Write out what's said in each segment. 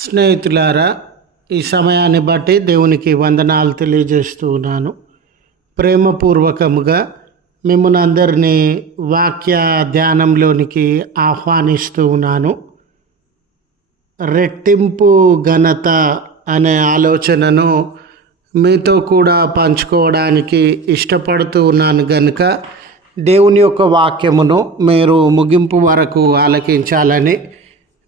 స్నేహితులారా ఈ సమయాన్ని బట్టి దేవునికి వందనాలు తెలియజేస్తూ ఉన్నాను. ప్రేమపూర్వకముగా మిమ్మల్ని అందరినీ వాక్య ధ్యానంలోనికి ఆహ్వానిస్తూ ఉన్నాను. రెట్టింపు ఘనత అనే ఆలోచనను మీతో కూడా పంచుకోవడానికి ఇష్టపడుతూ ఉన్నాను గనుక దేవుని యొక్క వాక్యమును మీరు ముగింపు వరకు ఆలకించాలని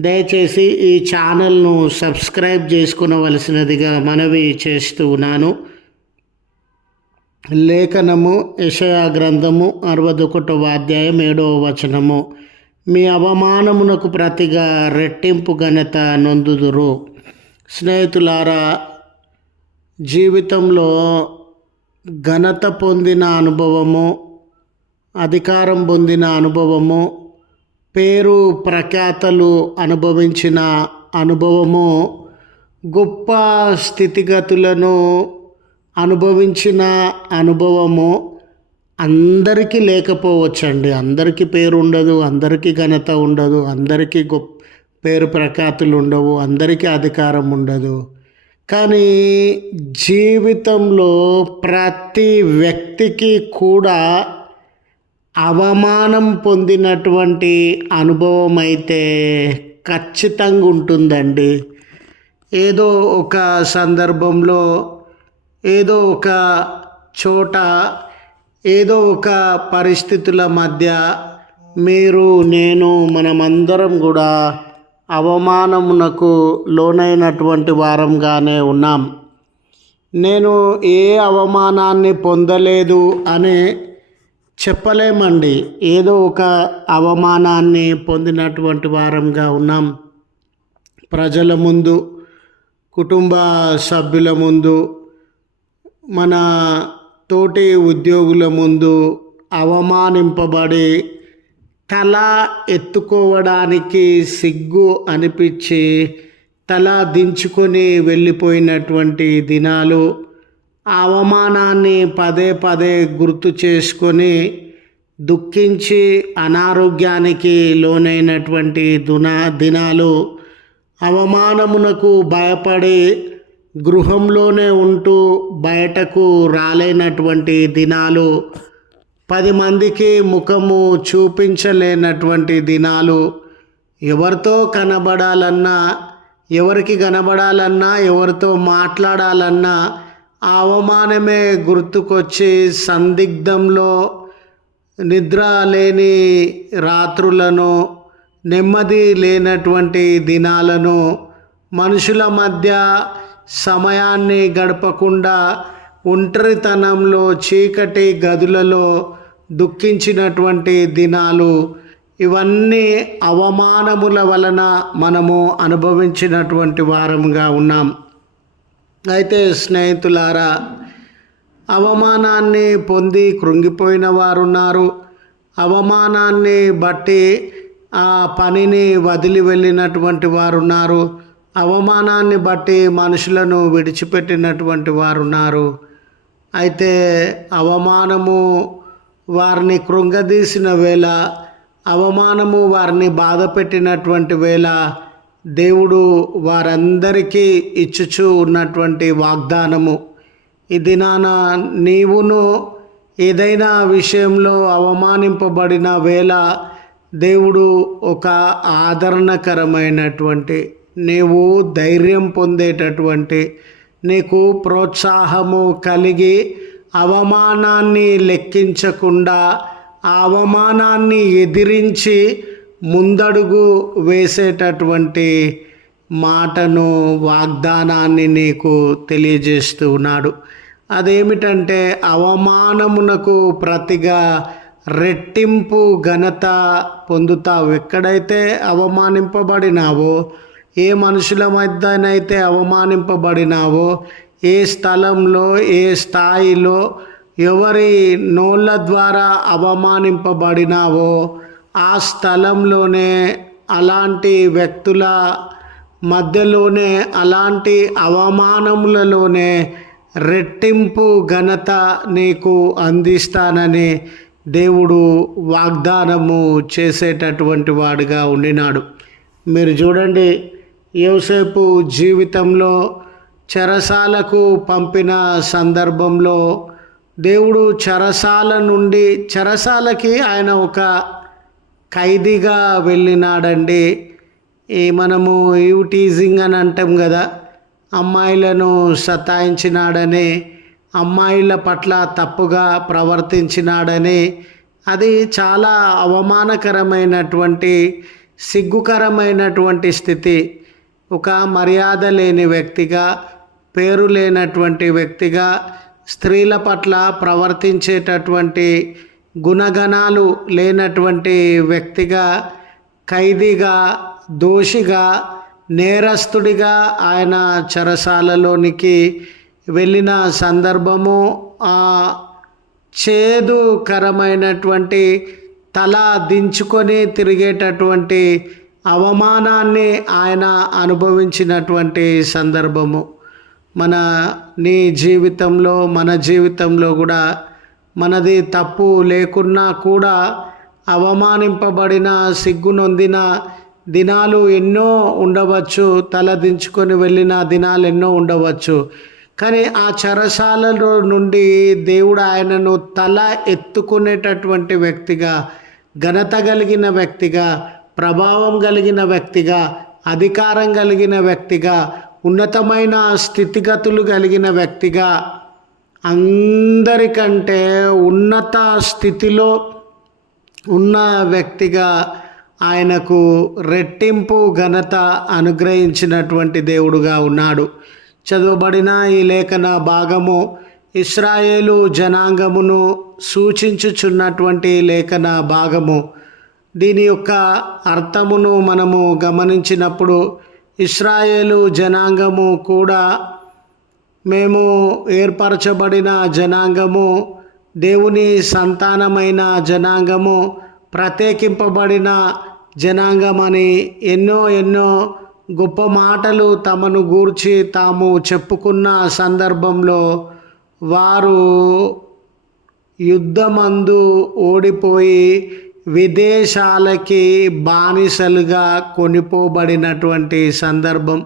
దయచేసి ఈ ఛానల్ను సబ్స్క్రైబ్ చేసుకునవలసినదిగా మనవి చేస్తూ ఉన్నాను. లేఖనము యషయా గ్రంథము అరవదొకటవ అధ్యాయం ఏడవ వచనము. మీ అవమానమునకు ప్రతిగా రెట్టింపు ఘనత నొందుదురు. స్నేహితులారా జీవితంలో ఘనత పొందిన అనుభవము అధికారం పొందిన అనుభవము పేరు ప్రఖ్యాతలు అనుభవించిన అనుభవము గొప్ప స్థితిగతులను అనుభవించిన అనుభవము అందరికీ లేకపోవచ్చండి. అందరికీ పేరు ఉండదు అందరికీ ఘనత ఉండదు అందరికీ గొప్ప పేరు ప్రఖ్యాతులు ఉండవు అందరికీ అధికారం ఉండదు. కానీ జీవితంలో ప్రతి వ్యక్తికి కూడా అవమానం పొందినటువంటి అనుభవం అయితే ఖచ్చితంగా ఉంటుందండి ఏదో ఒక సందర్భంలో ఏదో ఒక చోట ఏదో ఒక పరిస్థితుల మధ్య మీరు నేను మనమందరం కూడా అవమానమునకు లోనైనటువంటి వారంగానే ఉన్నాం. నేను ఏ అవమానాన్ని పొందలేదు అని చెప్పలేమండి. ఏదో ఒక అవమానాన్ని పొందినటువంటి వారంగా ఉన్నాం. ప్రజల ముందు కుటుంబ సభ్యుల ముందు మన తోటి ఉద్యోగుల ముందు అవమానింపబడి తల ఎత్తుకోవడానికి సిగ్గు అనిపించి తల దించుకొని వెళ్ళిపోయినటువంటి దినాలు అవమానాన్ని పదే పదే గుర్తు చేసుకొని దుఃఖించి అనారోగ్యానికి లోనైనటువంటి దునా దినాలు అవమానమునకు భయపడి గృహంలోనే ఉంటూ బయటకు రాలేనటువంటి దినాలు పది మందికి ముఖము చూపించలేనటువంటి దినాలు. ఎవరితో కనబడాలన్నా ఎవరికి కనబడాలన్నా ఎవరితో మాట్లాడాలన్నా అవమానమే గుర్తుకొచ్చి సందిగ్ధంలో నిద్ర లేని రాత్రులను నెమ్మది లేనటువంటి దినాలను మనుషుల మధ్య సమయాన్ని గడపకుండా ఒంటరితనంలో చీకటి గదులలో దుఃఖించినటువంటి దినాలు. ఇవన్నీ అవమానముల వలన మనము అనుభవించినటువంటి వారముగా ఉన్నాం. అయితే స్నేహితులారా అవమానాన్ని పొంది కృంగిపోయిన వారు ఉన్నారు అవమానాన్ని బట్టి ఆ పనిని వదిలి వెళ్ళినటువంటి వారు ఉన్నారు అవమానాన్ని బట్టి మనుషులను విడిచిపెట్టినటువంటి వారున్నారు. అయితే అవమానము వారిని కృంగదీసిన వేళ అవమానము వారిని బాధ పెట్టినటువంటి వేళ దేవుడు వారందరికీ ఇచ్చుచూ ఉన్నటువంటి వాగ్దానము. ఈ దినాన నీవును ఏదైనా విషయంలో అవమానింపబడిన వేళ దేవుడు ఒక ఆదరణకరమైనటువంటి నీవు ధైర్యం పొందేటటువంటి నీకు ప్రోత్సాహము కలిగి అవమానాన్ని లెక్కించకుండా ఆ అవమానాన్ని ఎదిరించి ముందడుగు వేసేటటువంటి మాటను వాగ్దానాన్ని నీకు తెలియజేస్తూ ఉన్నాడు. అదేమిటంటే అవమానమునకు ప్రతిగా రెట్టింపు ఘనత పొందుతావు. ఎక్కడైతే అవమానింపబడినావో ఏ మనుషుల మధ్యనైతే అవమానింపబడినావో ఏ స్థలంలో ఏ స్థాయిలో ఎవరి నోళ్ళ ద్వారా అవమానింపబడినావో ఆ స్థలంలోనే అలాంటి వ్యక్తుల మధ్యలోనే అలాంటి అవమానములలోనే రెట్టింపు ఘనత నీకు అందిస్తానని దేవుడు వాగ్దానము చేసేటటువంటి వాడుగా ఉండినాడు. మీరు చూడండి యోసేపు జీవితంలో చెరసాలకు పంపిన సందర్భంలో దేవుడు చెరసాల నుండి చెరసాలకి ఆయన ఒక ఖైదీగా వెళ్ళినాడండి. ఈ మనము యూ టీజింగ్ అని అంటాం కదా. అమ్మాయిలను సతాయించినాడని అమ్మాయిల పట్ల తప్పుగా ప్రవర్తించినాడని అది చాలా అవమానకరమైనటువంటి సిగ్గుకరమైనటువంటి స్థితి. ఒక మర్యాద లేని వ్యక్తిగా పేరు లేనటువంటి వ్యక్తిగా స్త్రీల పట్ల ప్రవర్తించేటటువంటి గుణగణాలు లేనటువంటి వ్యక్తిగా ఖైదీగా దోషిగా నేరస్తుడిగా ఆయన చెరసాలలోనికి వెళ్ళిన సందర్భము ఆ చేదుకరమైనటువంటి తల దించుకొని తిరిగేటటువంటి అవమానాన్ని ఆయన అనుభవించినటువంటి సందర్భము. మన నీ జీవితంలో మన జీవితంలో కూడా మనది తప్పు లేకున్నా కూడా అవమానింపబడిన సిగ్గునొందిన దినాలు ఎన్నో ఉండవచ్చు తల దించుకొని వెళ్ళిన దినాలు ఎన్నో ఉండవచ్చు. కానీ ఆ చరసాలలో నుండి దేవుడు ఆయనను తల ఎత్తుకునేటటువంటి వ్యక్తిగా ఘనత కలిగిన వ్యక్తిగా ప్రభావం కలిగిన వ్యక్తిగా అధికారం కలిగిన వ్యక్తిగా ఉన్నతమైన స్థితిగతులు కలిగిన వ్యక్తిగా అందరికంటే ఉన్నత స్థితిలో ఉన్న వ్యక్తిగా ఆయనకు రెట్టింపు ఘనత అనుగ్రహించినటువంటి దేవుడుగా ఉన్నాడు. చదువుబడిన ఈ లేఖన భాగము ఇస్రాయేలు జనాంగమును సూచించుచున్నటువంటి లేఖన భాగము. దీని యొక్క అర్థమును మనము గమనించినప్పుడు ఇస్రాయేలు జనాంగము కూడా మేము ఏర్పరచబడిన జనాంగము దేవుని సంతానమైన జనాంగము ప్రత్యేకింపబడిన జనాంగమని ఎన్నో ఎన్నో గొప్ప మాటలు తమను గూర్చి తాము చెప్పుకున్న సందర్భంలో వారు యుద్ధమందు ఓడిపోయి విదేశాలకి బానిసలుగా కొనిపోబడినటువంటి సందర్భం.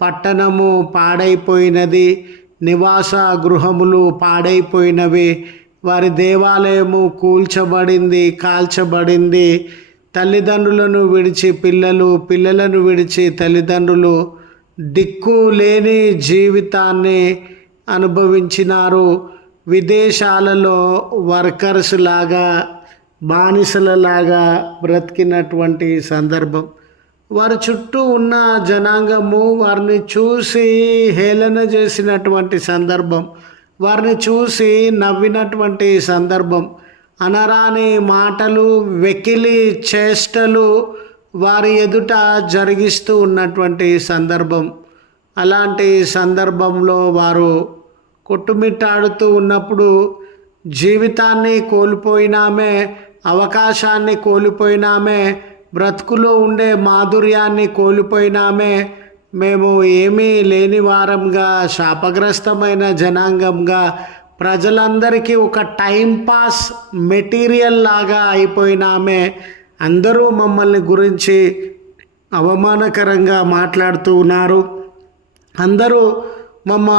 పట్టణము పాడైపోయినది నివాస గృహములు పాడైపోయినవి. వారి దేవాలయము కూల్చబడింది కాల్చబడింది. తల్లిదండ్రులను విడిచి పిల్లలు పిల్లలను విడిచి తల్లిదండ్రులు దిక్కు లేని జీవితాన్ని అనుభవించినారు. విదేశాలలో వర్కర్స్ లాగా బానిసలలాగా బ్రతికినటువంటి సందర్భం. వారి చుట్టూ ఉన్న జనాంగము వారిని చూసి హేళన చేసినటువంటి సందర్భం వారిని చూసి నవ్వినటువంటి సందర్భం అనరాని మాటలు వెకిలి చేష్టలు వారి ఎదుట జరిగిస్తూ ఉన్నటువంటి సందర్భం. అలాంటి సందర్భంలో వారు కొట్టుమిట్టాడుతూ ఉన్నప్పుడు జీవితాన్ని కోల్పోయినామే అవకాశాన్ని కోల్పోయినామే బ్రతుకులో ఉండే మాధుర్యాన్ని కోల్పోయినామే. మేము ఏమీ లేని వారంగా శాపగ్రస్తమైన జనాంగంగా ప్రజలందరికీ ఒక టైం పాస్ మెటీరియల్ లాగా అయిపోయినామే. అందరూ మమ్మల్ని గురించి అవమానకరంగా మాట్లాడుతూ ఉన్నారు. అందరూ మమ్మ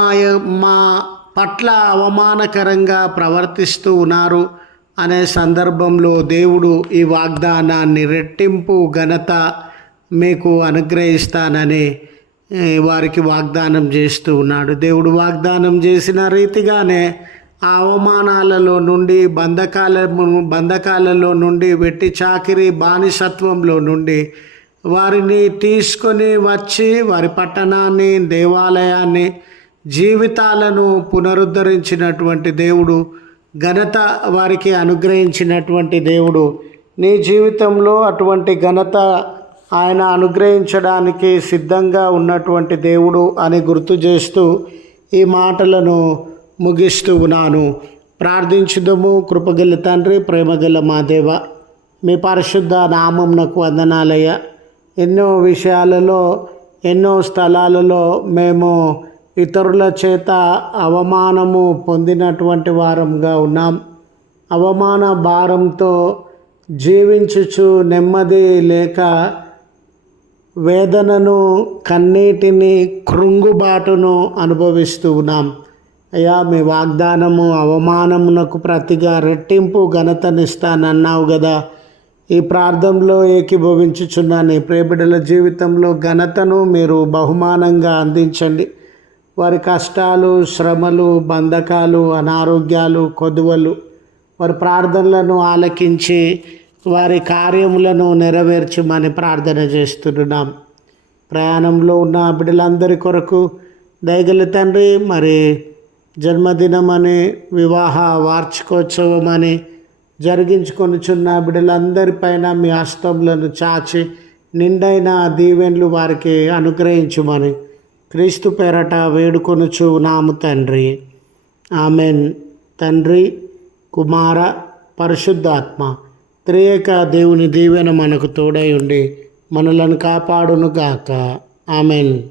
మా పట్ల అవమానకరంగా ప్రవర్తిస్తూ ఉన్నారు. అనే సందర్భంలో దేవుడు ఈ వాగ్దానాన్ని రెట్టింపు ఘనత మీకు అనుగ్రహిస్తానని వారికి వాగ్దానం చేస్తూ ఉన్నాడు. దేవుడు వాగ్దానం చేసిన రీతిగానే ఆ అవమానాలలో నుండి బంధకాల బంధకాలలో నుండి వెట్టి చాకిరి బానిసత్వంలో నుండి వారిని తీసుకొని వచ్చి వారి పట్టణాన్ని దేవాలయాన్ని జీవితాలను పునరుద్ధరించినటువంటి దేవుడు ఘనత వారికి అనుగ్రహించినటువంటి దేవుడు. నీ జీవితంలో అటువంటి ఘనత ఆయన అనుగ్రహించడానికి సిద్ధంగా ఉన్నటువంటి దేవుడు అని గుర్తు చేస్తూ ఈ మాటలను ముగిస్తూ ఉన్నాను. ప్రార్థించుదము. కృపగల తండ్రి ప్రేమగల మా దేవ. మీ పరిశుద్ధ నామంనకు వందనాలయ్య. ఎన్నో విషయాలలో ఎన్నో స్థలాలలో మేము ఇతరుల చేత అవమానము పొందినటువంటి వారంగా ఉన్నాం. అవమాన భారంతో జీవించుచు నెమ్మది లేక వేదనను కన్నీటిని కృంగుబాటును అనుభవిస్తూ ఉన్నాం. అయ్యా మీ వాగ్దానము అవమానమునకు ప్రతిగా రెట్టింపు ఘనతనిస్తానన్నావు కదా ఈ ప్రార్థనలో ఏకీభవించుచున్నాను ఈ ప్రేబిడల జీవితంలో ఘనతను మీరు బహుమానంగా అందించండి. వారి కష్టాలు శ్రమలు బంధకాలు అనారోగ్యాలు కొదువలు వారి ప్రార్థనలను ఆలకించి వారి కార్యములను నెరవేర్చమని ప్రార్థన చేస్తున్నాం. ప్రయాణంలో ఉన్న బిడ్డలందరి కొరకు దయగల తండ్రి మరి జన్మదినం అని వివాహ వార్షికోత్సవం అని జరిగించుకొనిచున్న బిడ్డలందరిపైన మీ హస్తములను చాచి నిండైన దీవెన్లు వారికి అనుగ్రహించుమని క్రీస్తు పేరట వేడుకొనుచు నాము తండ్రి. ఆమెన్. తండ్రి కుమార పరిశుద్ధాత్మ త్రేయక దేవుని దీవెన మనకు తోడై ఉండి మనలను కాపాడును గాక. ఆమెన్.